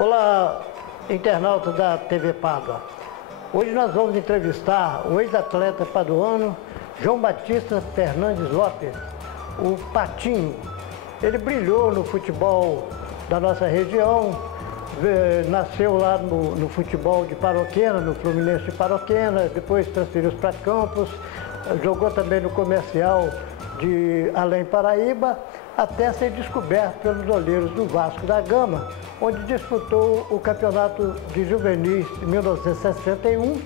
Olá, internauta da TV Pádua. Hoje nós vamos entrevistar o ex-atleta paduano João Batista Fernandes Lopes, o Patinho. Ele brilhou no futebol da nossa região, nasceu lá no futebol de Paroquena, no Fluminense de Paroquena, depois transferiu para Campos, jogou também no Comercial de Além Paraíba, até ser descoberto pelos goleiros do Vasco da Gama, onde disputou o campeonato de juvenis em 1961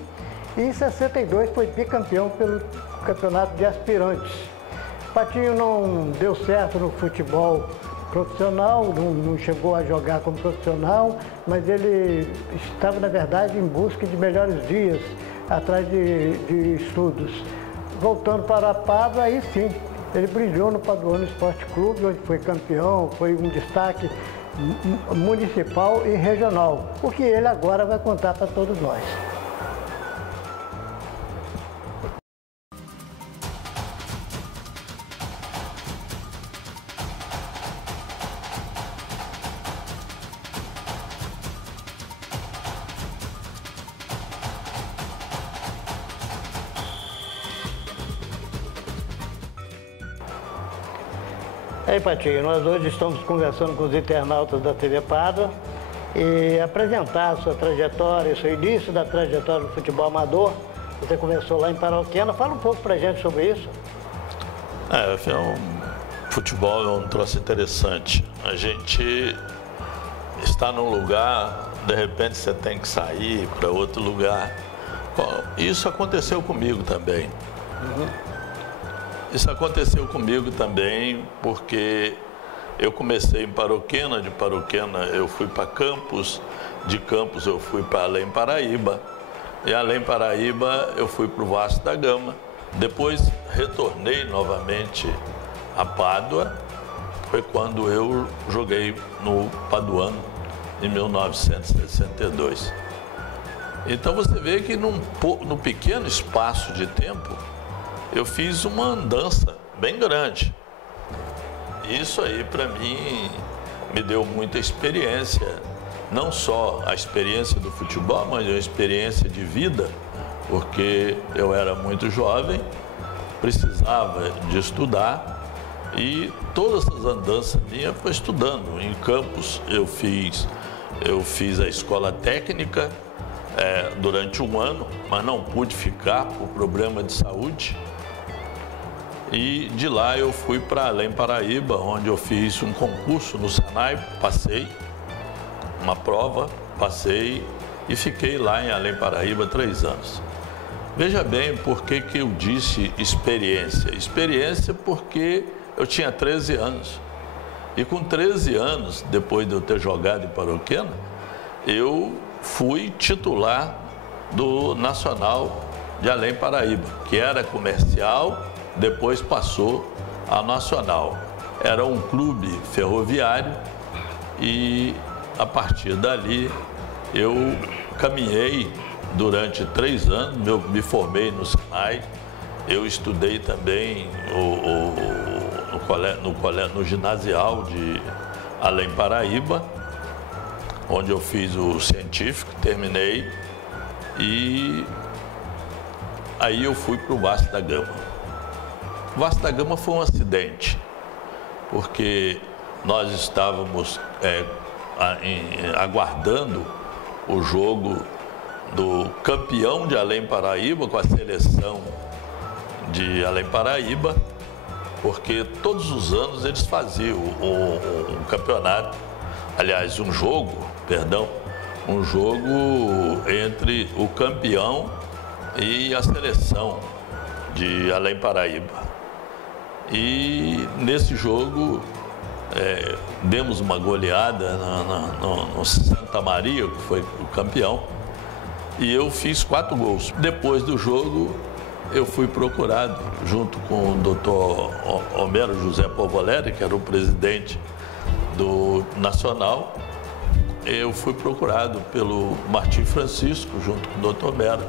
e em 62 foi bicampeão pelo campeonato de aspirantes. Patinho não deu certo no futebol profissional, não chegou a jogar como profissional, mas ele estava, na verdade, em busca de melhores dias, atrás de estudos. Voltando para a Pádua, aí sim, ele brilhou no Paduano Esporte Clube, onde foi campeão, foi um destaque municipal e regional, o que ele agora vai contar para todos nós. Aí, Patinho, nós hoje estamos conversando com os internautas da TV Pádua e apresentar a sua trajetória, o seu início da trajetória do futebol amador. Você começou lá em Paroquena. Fala um pouco pra gente sobre isso. Futebol é um troço interessante. A gente está num lugar, de repente você tem que sair para outro lugar. Isso aconteceu comigo também. Isso aconteceu comigo também porque eu comecei em Paroquena, de Paroquena eu fui para Campos, de Campos eu fui para Além Paraíba, e Além Paraíba eu fui para o Vasco da Gama. Depois retornei novamente a Pádua, foi quando eu joguei no Paduano, em 1962. Então você vê que no pequeno espaço de tempo, eu fiz uma andança bem grande. Isso aí, para mim, me deu muita experiência. Não só a experiência do futebol, mas a experiência de vida, porque eu era muito jovem, precisava de estudar e todas essas andanças minhas foi estudando. Em Campos, eu fiz a escola técnica durante um ano, mas não pude ficar por problema de saúde. E de lá eu fui para Além Paraíba, onde eu fiz um concurso no Senai, passei uma prova, passei e fiquei lá em Além Paraíba 3 anos. Veja bem por que eu disse experiência. Experiência porque eu tinha 13 anos. E com 13 anos, depois de eu ter jogado em Paroquena, eu fui titular do Nacional de Além Paraíba, que era comercial, depois passou a Nacional. Era um clube ferroviário e a partir dali eu caminhei durante 3 anos, me formei no Senai, eu estudei também no ginasial de Além Paraíba, onde eu fiz o científico, terminei e aí eu fui para o Vasco da Gama. O Vasco da Gama foi um acidente, porque nós estávamos aguardando o jogo do campeão de Além Paraíba com a seleção de Além Paraíba, porque todos os anos eles faziam um campeonato, aliás, um jogo entre o campeão e a seleção de Além Paraíba. E nesse jogo demos uma goleada no Santa Maria, que foi o campeão, e eu fiz 4 gols. Depois do jogo, eu fui procurado, junto com o doutor Homero José Povoleri, que era o presidente do Nacional, eu fui procurado pelo Martim Francisco, junto com o doutor Homero.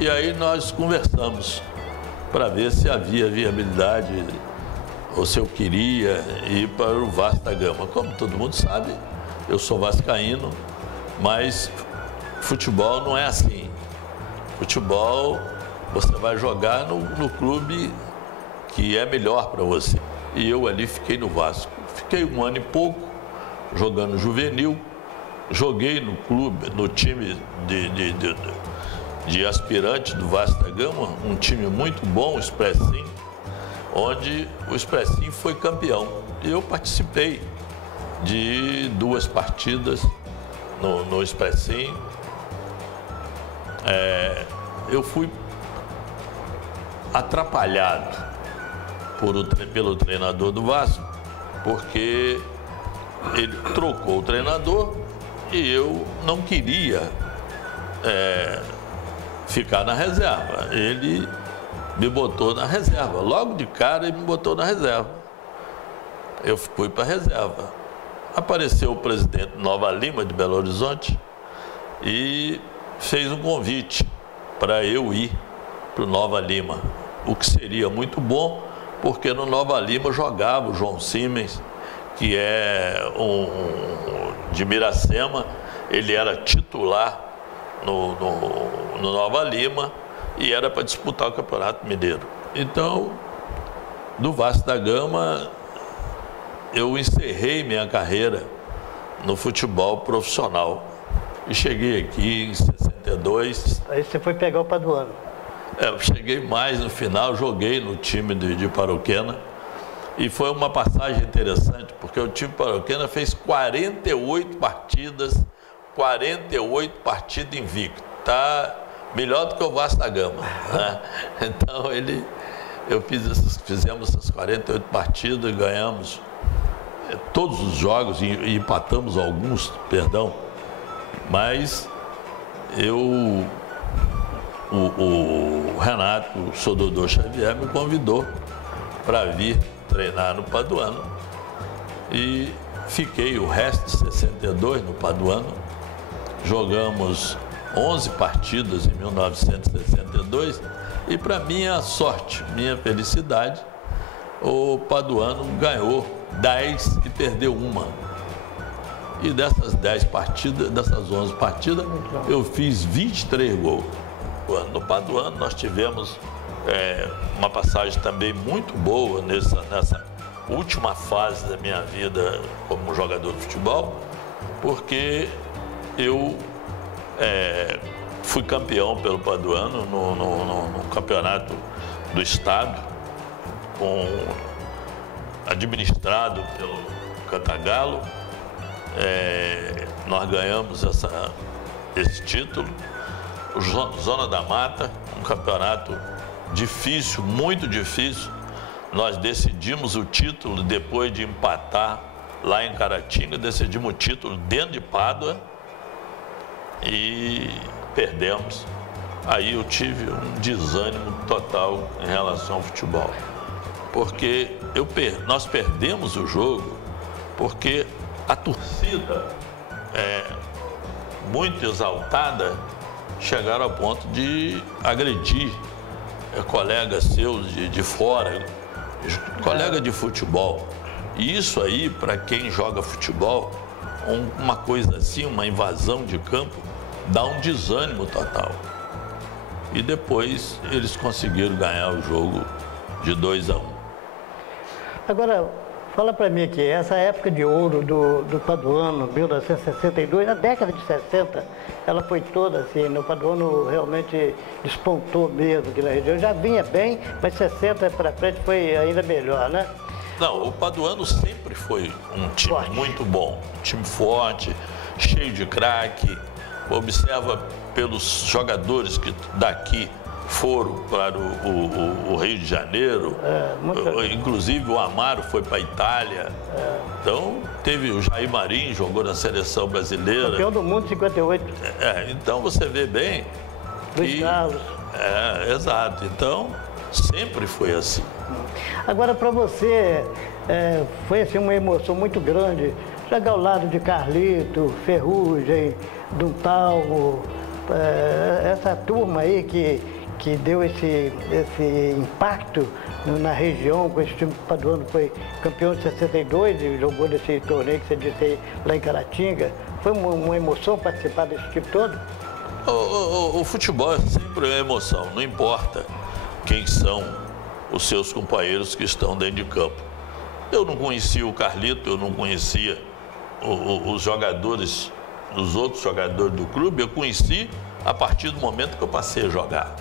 E aí nós conversamos para ver se havia viabilidade ou se eu queria ir para o Vasco da Gama. Como todo mundo sabe, eu sou vascaíno Mas futebol não é assim. Futebol, você vai jogar no clube que é melhor para você. E eu ali fiquei no Vasco. Fiquei 1 ano e pouco jogando juvenil. Joguei no clube, no time de aspirantes do Vasco da Gama, um time muito bom, o Expressinho, onde o Expressinho foi campeão. E eu participei de 2 partidas no Expressinho. Eu fui atrapalhado pelo treinador do Vasco, porque ele trocou o treinador e eu não queria ficar na reserva. Ele me botou na reserva. Logo de cara ele me botou na reserva. Eu fui para a reserva. Apareceu o presidente Nova Lima de Belo Horizonte e fez um convite para eu ir para o Nova Lima, o que seria muito bom, porque no Nova Lima jogava o João Simens, que é de Miracema. Ele era titular no Nova Lima e era para disputar o Campeonato Mineiro. Então, do Vasco da Gama, eu encerrei minha carreira no futebol profissional e cheguei aqui em 62. Aí você foi pegar o Paduano. Eu cheguei mais no final, joguei no time de Paroquena. E foi uma passagem interessante, porque o time Paroquena fez 48 partidas invicto. Está melhor do que o Vasco da Gama, né? Então, fizemos essas 48 partidas, ganhamos todos os jogos e empatamos alguns, perdão. Mas o Renato Sododô Xavier me convidou para vir treinar no Paduano e fiquei o resto de 62 no Paduano. Jogamos 11 partidas em 1962 e, para minha sorte, minha felicidade, o Paduano ganhou 10 e perdeu 1. E dessas 10 partidas, dessas 11 partidas, eu fiz 23 gols. No Paduano nós tivemos uma passagem também muito boa nessa última fase da minha vida como jogador de futebol, porque eu fui campeão pelo Paduano no campeonato do estado, administrado pelo Cantagalo. Nós ganhamos esse título. O Zona da Mata, um campeonato difícil, muito difícil. Nós decidimos o título depois de empatar lá em Caratinga, decidimos o título dentro de Pádua e perdemos. Aí eu tive um desânimo total em relação ao futebol, porque nós perdemos o jogo porque a torcida, muito exaltada, chegaram ao ponto de agredir colegas seus de fora, colega de futebol. E isso aí, para quem joga futebol, uma coisa assim, uma invasão de campo, dá um desânimo total. E depois eles conseguiram ganhar o jogo de 2-1. Agora, fala para mim aqui, essa época de ouro do Paduano, 1962, na década de 60, ela foi toda assim, o Paduano realmente despontou mesmo aqui na região. Já vinha bem, mas 60 para frente foi ainda melhor, né? Não, o Paduano sempre foi um time forte, muito bom, um time forte, cheio de craque. Observa pelos jogadores que daqui foram para o Rio de Janeiro, inclusive o Amaro foi para a Itália. Então, teve o Jair Marinho, jogou na seleção brasileira. Campeão do mundo em 58. Então, você vê bem Luiz Carlos. Exato. Então, sempre foi assim. Agora, para você, foi assim, uma emoção muito grande jogar ao lado de Carlito, Ferrugem, Duntalmo, essa turma aí que que deu esse impacto na região, com esse time que o Paduano foi campeão de 62 e jogou nesse torneio que você disse aí, lá em Caratinga. Foi uma emoção participar desse time todo? O futebol é sempre uma emoção, não importa quem são os seus companheiros que estão dentro de campo. Eu não conhecia o Carlito, eu não conhecia os jogadores, os outros jogadores do clube, eu conheci a partir do momento que eu passei a jogar.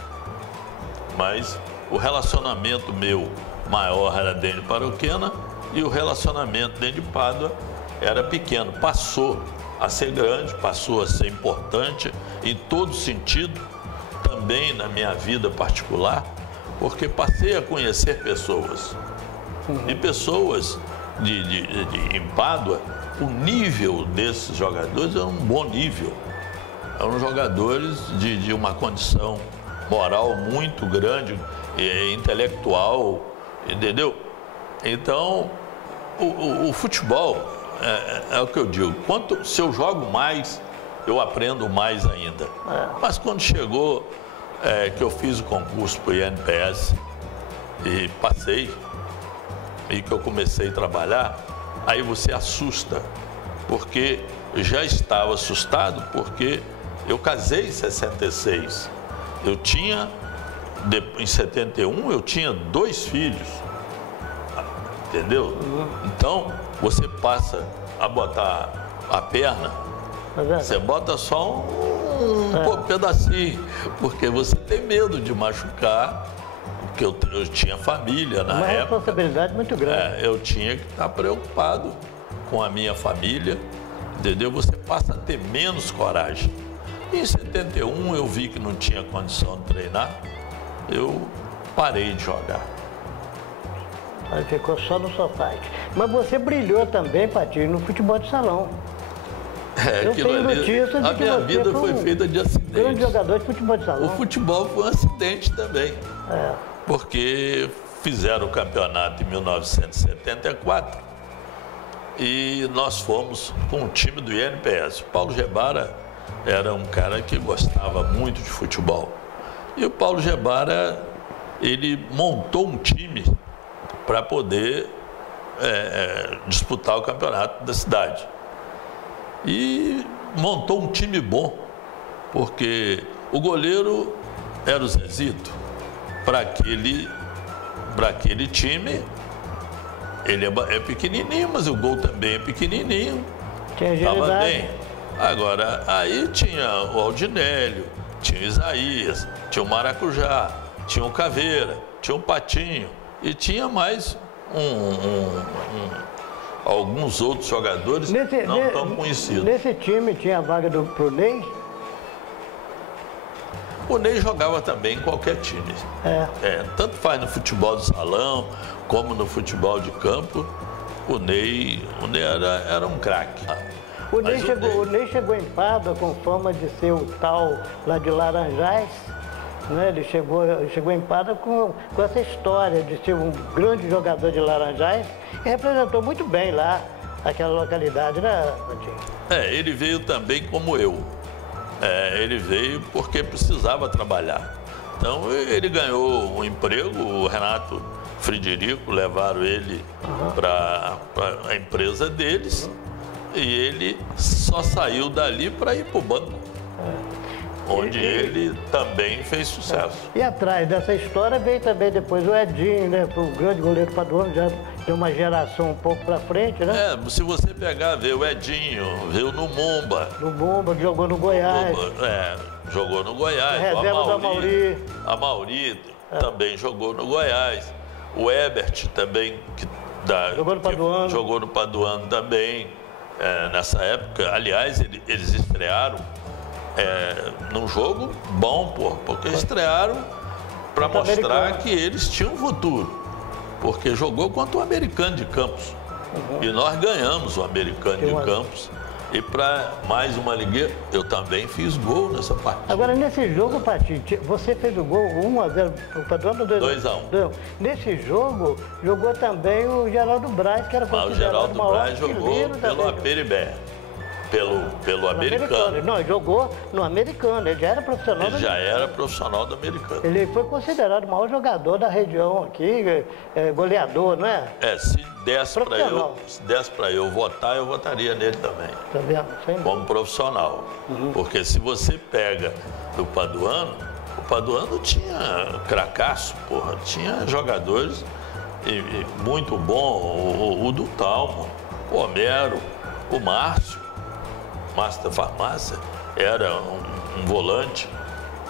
Mas o relacionamento meu maior era dentro de Paroquena e o relacionamento dentro de Pádua era pequeno. Passou a ser grande, passou a ser importante em todo sentido, também na minha vida particular, porque passei a conhecer pessoas. E pessoas em Pádua, o nível desses jogadores é um bom nível. Eram jogadores de uma condição moral muito grande, intelectual, entendeu? Então, o futebol, é o que eu digo, se eu jogo mais, eu aprendo mais ainda. Mas quando chegou que eu fiz o concurso para o INPS e passei, e que eu comecei a trabalhar, aí você assusta, porque eu já estava assustado, porque eu casei em 66. Em 71, eu tinha 2 filhos, entendeu? Então, você passa a botar a perna, você bota só um pedacinho, porque você tem medo de machucar, porque eu tinha família na época. Uma responsabilidade muito grande. Eu tinha que estar preocupado com a minha família, entendeu? Você passa a ter menos coragem. Em 71 eu vi que não tinha condição de treinar, eu parei de jogar. Aí ficou só no sofá. Mas você brilhou também, Patinho, no futebol de salão. Eu tenho notícia de que a minha vida foi feita de acidentes. Grande jogador de futebol de salão. O futebol foi um acidente também. Porque fizeram o campeonato em 1974 e nós fomos com o time do INPS. O Paulo Gebara era um cara que gostava muito de futebol. E o Paulo Gebara, ele montou um time para poder disputar o campeonato da cidade. E montou um time bom, porque o goleiro era o Zezito. Para aquele time, ele é pequenininho, mas o gol também é pequenininho. Estava bem. Agora, aí tinha o Aldinélio, tinha o Isaías, tinha o Maracujá, tinha o Caveira, tinha o Patinho e tinha mais alguns outros jogadores não tão conhecidos. Nesse time tinha a vaga pro Ney? O Ney jogava também em qualquer time. Tanto faz no futebol de salão, como no futebol de campo. O Ney era um craque. O Ney chegou em Pádua com fama de ser o tal lá de Laranjais. Né? Ele chegou em Pádua com essa história de ser um grande jogador de Laranjais e representou muito bem lá aquela localidade, né, Patinho? Ele veio também como eu. Ele veio porque precisava trabalhar. Então, ele ganhou um emprego, o Renato Frederico, levaram ele para a empresa deles e ele só saiu dali para ir para o banco, onde ele também fez sucesso. E atrás dessa história veio também depois o Edinho, né, o grande goleiro paduano, já de uma geração um pouco para frente, né? Se você pegar, veio o Edinho, veio no Lumumba. No Lumumba, que jogou no Goiás. Jogou no Goiás. Reserva do Amauri. A Mauri também jogou no Goiás. O Ebert também, jogou no Paduano. Jogou no Paduano também, nessa época. Aliás, eles estrearam num jogo bom, porque estrearam para mostrar que eles tinham futuro. Porque jogou contra o Americano de Campos. E nós ganhamos o Americano de Campos. E para mais uma ligueira, eu também fiz gol nessa partida. Agora, nesse jogo, Patinho, você fez o gol 1-0 para o Paduano ou 2-1? Nesse jogo, jogou também o Geraldo Braz, que era o Geraldo Braz jogou pelo Aperibé. pelo americano. Não, ele jogou no americano, ele já era profissional. Ele já era profissional do americano. Ele foi considerado o maior jogador da região aqui, goleador, não é? Se desse para eu votar, eu votaria nele também. Tá vendo? Sem como profissional. Porque se você pega do Paduano, o Paduano tinha cracaço, porra, tinha jogadores muito bom, o do Talmo, o Homero, o Márcio da Farmácia, era um volante,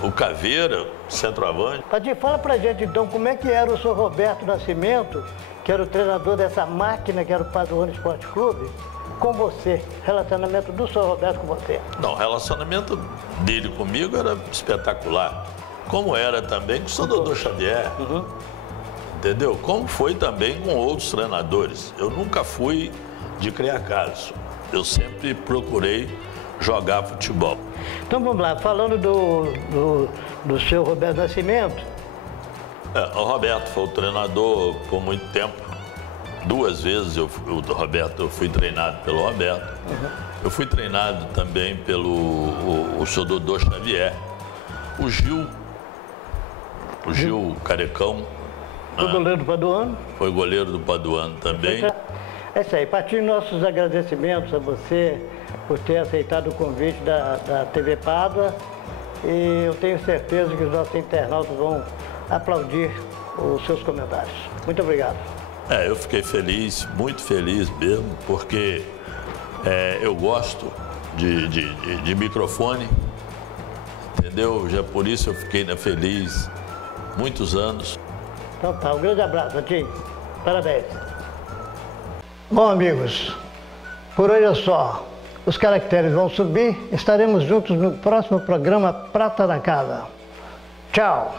o Caveira, centroavante. Padinho, fala pra gente então como é que era o senhor Roberto Nascimento, que era o treinador dessa máquina que era o Paduano Esporte Clube, com você, relacionamento do senhor Roberto com você. Não, o relacionamento dele comigo era espetacular, como era também com o Sr. Dodô Xavier. Entendeu? Como foi também com outros treinadores. Eu nunca fui de criar caso. Eu sempre procurei jogar futebol. Então vamos lá, falando do seu Roberto Nascimento. O Roberto foi o treinador por muito tempo. 2 vezes eu fui treinado pelo Roberto. Eu fui treinado também pelo Sr. Dodô Xavier. O Gil Carecão. Foi goleiro do Paduano? Foi goleiro do Paduano também. É isso aí. Patinho, nossos agradecimentos a você por ter aceitado o convite da TV Pádua. E eu tenho certeza que os nossos internautas vão aplaudir os seus comentários. Muito obrigado. Eu fiquei feliz, muito feliz mesmo, porque eu gosto de microfone, entendeu? Já por isso eu fiquei feliz muitos anos. Então tá, um grande abraço, Patinho. Parabéns. Bom, amigos, por hoje é só. Os caracteres vão subir. Estaremos juntos no próximo programa Prata da Casa. Tchau.